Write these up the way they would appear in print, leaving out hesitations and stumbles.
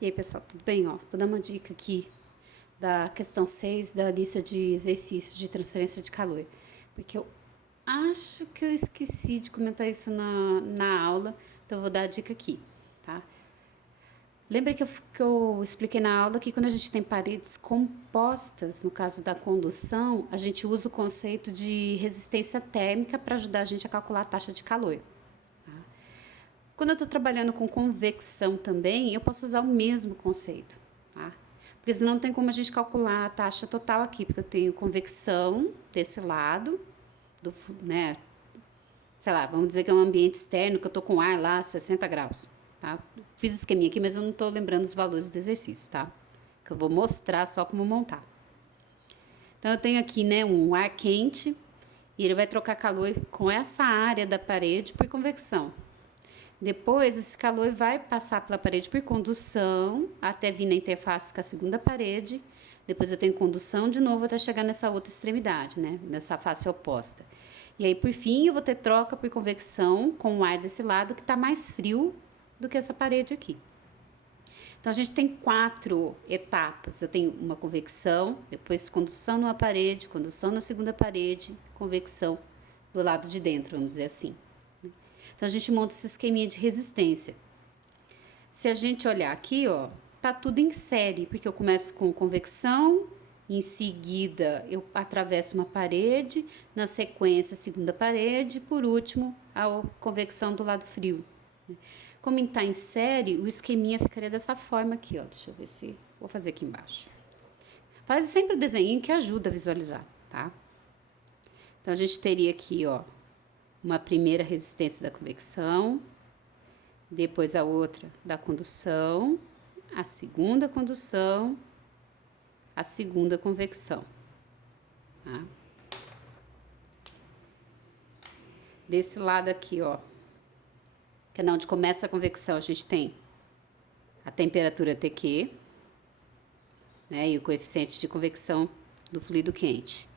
E aí, pessoal, tudo bem? Ó, vou dar uma dica aqui da questão 6 da lista de exercícios de transferência de calor. Porque eu acho que eu esqueci de comentar isso na aula, então eu vou dar a dica aqui, tá? Lembra que eu expliquei na aula que quando a gente tem paredes compostas, no caso da condução, a gente usa o conceito de resistência térmica para ajudar a gente a calcular a taxa de calor. Quando eu estou trabalhando com convecção também, eu posso usar o mesmo conceito, tá? Porque senão não tem como a gente calcular a taxa total aqui, porque eu tenho convecção desse lado, né? Sei lá, vamos dizer que é um ambiente externo, que eu estou com ar lá 60 graus, tá? Fiz o esqueminha aqui, mas eu não estou lembrando os valores do exercício, tá? Que eu vou mostrar só como montar. Então, eu tenho aqui, né, um ar quente, e ele vai trocar calor com essa área da parede por convecção. Depois, esse calor vai passar pela parede por condução, até vir na interface com a segunda parede. Depois eu tenho condução de novo até chegar nessa outra extremidade, né? Nessa face oposta. E aí, por fim, eu vou ter troca por convecção com o ar desse lado que está mais frio do que essa parede aqui. Então, a gente tem 4 etapas. Eu tenho uma convecção, depois condução numa parede, condução na segunda parede, convecção do lado de dentro, vamos dizer assim. Então, a gente monta esse esqueminha de resistência. Se a gente olhar aqui, ó, tá tudo em série, porque eu começo com convecção, em seguida eu atravesso uma parede, na sequência a segunda parede, por último a convecção do lado frio. Como está em série, o esqueminha ficaria dessa forma aqui, ó. Deixa eu ver se... Vou fazer aqui embaixo. Faz sempre o desenho que ajuda a visualizar, tá? Então, a gente teria aqui, ó, uma primeira resistência da convecção, depois a outra da condução, a segunda condução, a segunda convecção. Tá? Desse lado aqui, ó, que é onde começa a convecção, a gente tem a temperatura TQ, né, e o coeficiente de convecção do fluido quente.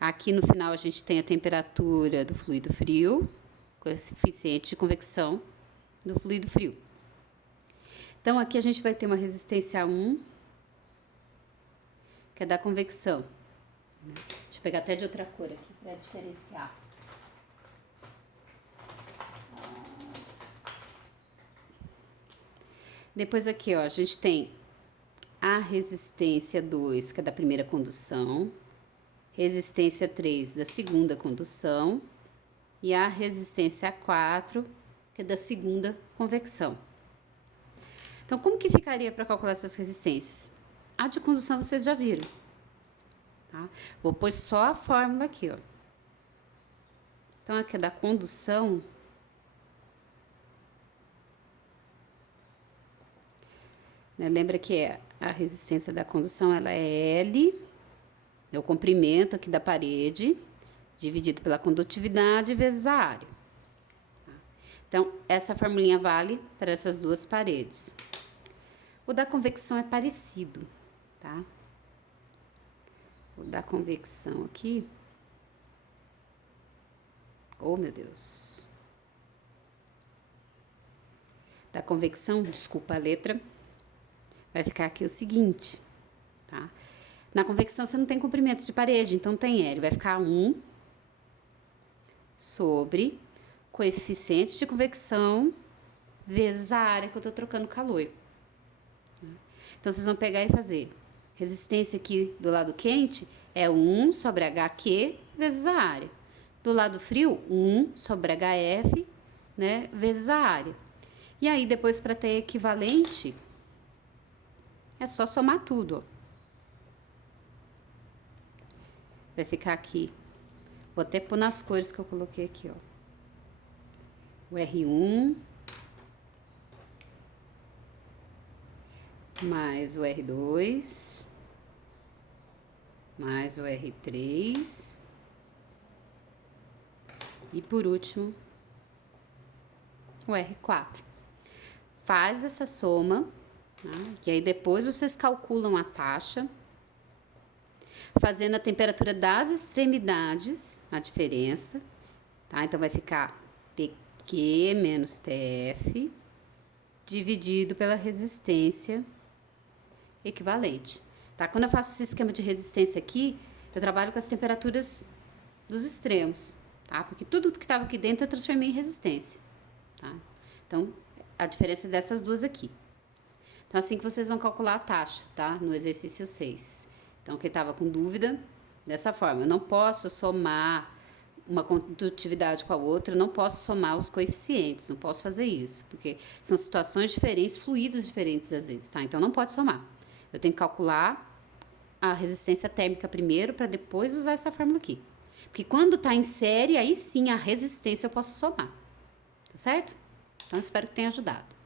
Aqui no final a gente tem a temperatura do fluido frio, coeficiente de convecção do fluido frio. Então, aqui a gente vai ter uma resistência 1, que é da convecção. Deixa eu pegar até de outra cor aqui para diferenciar. Depois aqui, ó, a gente tem a resistência 2, que é da primeira condução, resistência 3 da segunda condução e a resistência 4, que é da segunda convecção. Então, como que ficaria para calcular essas resistências? A de condução vocês já viram, tá? Vou pôr só a fórmula aqui, ó. Então, aqui é da condução. Né? Lembra que a resistência da condução, ela é L, é o comprimento aqui da parede, dividido pela condutividade vezes a área. Então, essa formulinha vale para essas duas paredes. O da convecção é parecido, tá? O da convecção aqui... Oh, meu Deus! Da convecção, desculpa a letra, vai ficar aqui o seguinte, tá? Na convecção você não tem comprimento de parede, então tem L, vai ficar 1 sobre coeficiente de convecção vezes a área que eu tô trocando calor. Então, vocês vão pegar e fazer resistência aqui do lado quente é 1 sobre HQ vezes a área. Do lado frio, 1 sobre HF, né, vezes a área. E aí, depois, para ter equivalente, é só somar tudo, ó. Vai ficar aqui. Vou até pôr nas cores que eu coloquei aqui, ó. O R1 mais o R2 mais o R3 e por último o R4. Faz essa soma, tá? E aí depois vocês calculam a taxa, fazendo a temperatura das extremidades, a diferença, tá? Então vai ficar TQ menos TF dividido pela resistência equivalente. Tá? Quando eu faço esse esquema de resistência aqui, eu trabalho com as temperaturas dos extremos, tá? Porque tudo que estava aqui dentro eu transformei em resistência, tá? Então, a diferença é dessas duas aqui. Então, assim que vocês vão calcular a taxa, tá? No exercício 6. Então, quem estava com dúvida, dessa forma. Eu não posso somar uma condutividade com a outra, eu não posso somar os coeficientes, não posso fazer isso, porque são situações diferentes, fluidos diferentes às vezes, tá? Então, não pode somar. Eu tenho que calcular a resistência térmica primeiro, para depois usar essa fórmula aqui. Porque quando tá em série, aí sim a resistência eu posso somar. Tá certo? Então, espero que tenha ajudado.